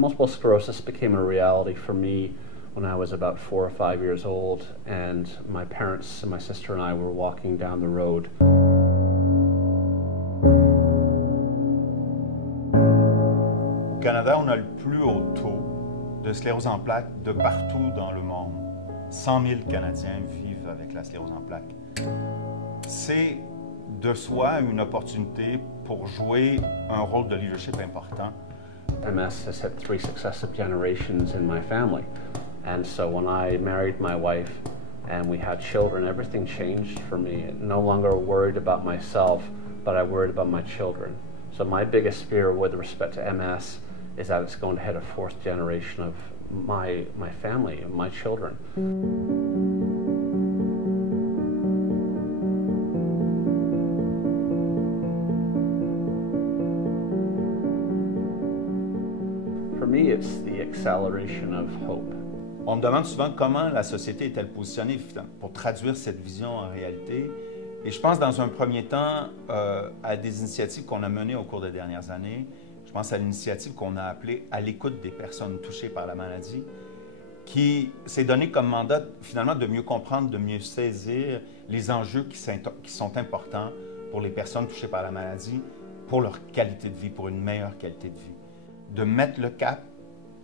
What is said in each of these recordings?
Multiple sclerosis became a reality for me when I was about 4 or 5 years old, and my parents and my sister and I were walking down the road. Au Canada, on a le plus haut taux de sclérose en plaques de partout dans le monde. 100 000 Canadiens vivent avec la sclérose en plaques. C'est de soi une opportunité pour jouer un rôle de leadership important. MS has hit 3 successive generations in my family. And so when I married my wife and we had children, everything changed for me. No longer worried about myself, but I worried about my children. So my biggest fear with respect to MS is that it's going to hit a 4th generation of my family, of my children. For me, it's the acceleration of hope. On me demande souvent comment la société est-elle positionnée pour traduire cette vision en réalité. Et je pense dans un premier temps à des initiatives qu'on a menées au cours des dernières années. Je pense à l'initiative qu'on a appelée « À l'écoute des personnes touchées par la maladie », qui s'est donné comme mandat finalement de mieux comprendre, de mieux saisir les enjeux qui sont importants pour les personnes touchées par la maladie, pour leur qualité de vie, pour une meilleure qualité de vie. De mettre le cap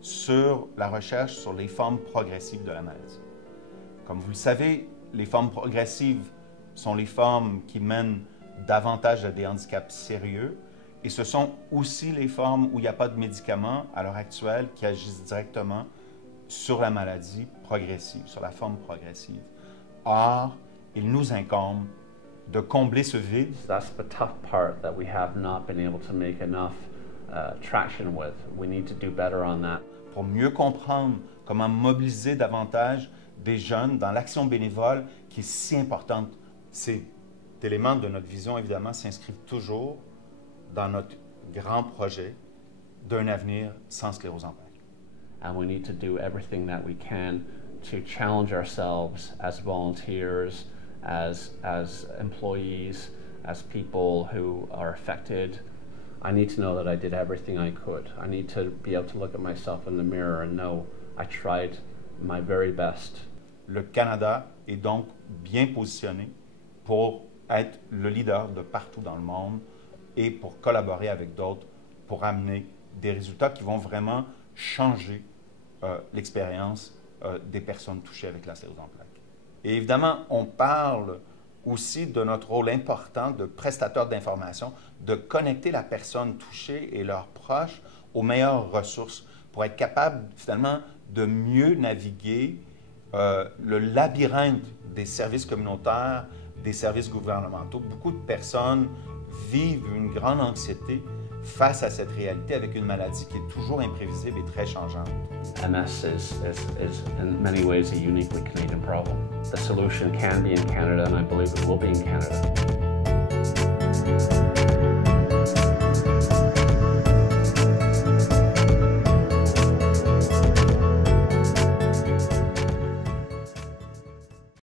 sur la recherche sur les formes progressives de la maladie. Comme vous le savez, les formes progressives sont les formes qui mènent davantage à des handicaps sérieux, et ce sont aussi les formes où il n'y a pas de médicaments à l'heure actuelle qui agissent directement sur la maladie progressive, sur la forme progressive. Or, il nous incombe de combler ce vide. That's the tough part that we have not been able to make enough traction with. We need to do better on that. Pour mieux comprendre comment mobiliser davantage des jeunes dans l'action bénévole qui est si importante. Cet élément de notre vision, évidemment, s'inscrit toujours dans notre grand projet d'un avenir sans sclérose en plaques. And we need to do everything that we can to challenge ourselves as volunteers, as employees, as people who are affected. I need to know that I did everything I could. I need to be able to look at myself in the mirror and know I tried my very best. Le Canada est donc bien positionné pour être le leader de partout dans le monde et pour collaborer avec d'autres pour amener des résultats qui vont vraiment changer l'expérience des personnes touchées avec la sclérose en plaques. Et évidemment, on parle aussi de notre rôle important de prestateur d'information, de connecter la personne touchée et leurs proches aux meilleures ressources pour être capable finalement de mieux naviguer le labyrinthe des services communautaires, des services gouvernementaux. Beaucoup de personnes vivent une grande anxiété face à cette réalité avec une maladie qui est toujours imprévisible et très changeante. MS is in many ways a uniquely Canadian problem. The solution can be in Canada, and I believe it will be in Canada.